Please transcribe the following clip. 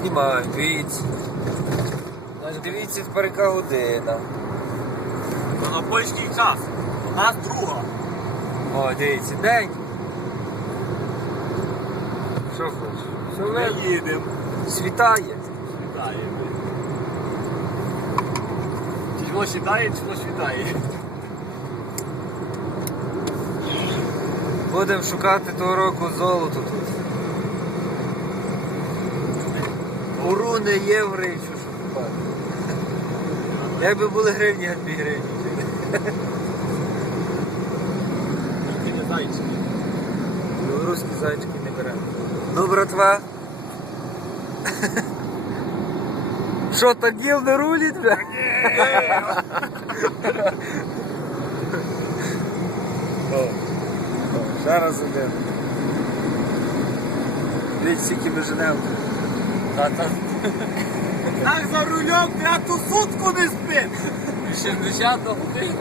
Знімаю, дивіться. Дивіться, яка година. На польський час. У нас друга. О, дивіться, день. Що хочеш? Все Ми їдемо. Світає. Світає. Чи воно сідає, чи воно світає. Будемо шукати того року золото тут. Уруни, євро і що шукати. Якби були гривні, а дві гривні. Тільки не зайчики. Білоруські зайчики не беремо. Ну, братва. Що, так діл не рулить, бля? Ще раз один. Дивіться, скільки ми женемо. Та-та. Так за рульом п'яту сутку не спив. 60 годину.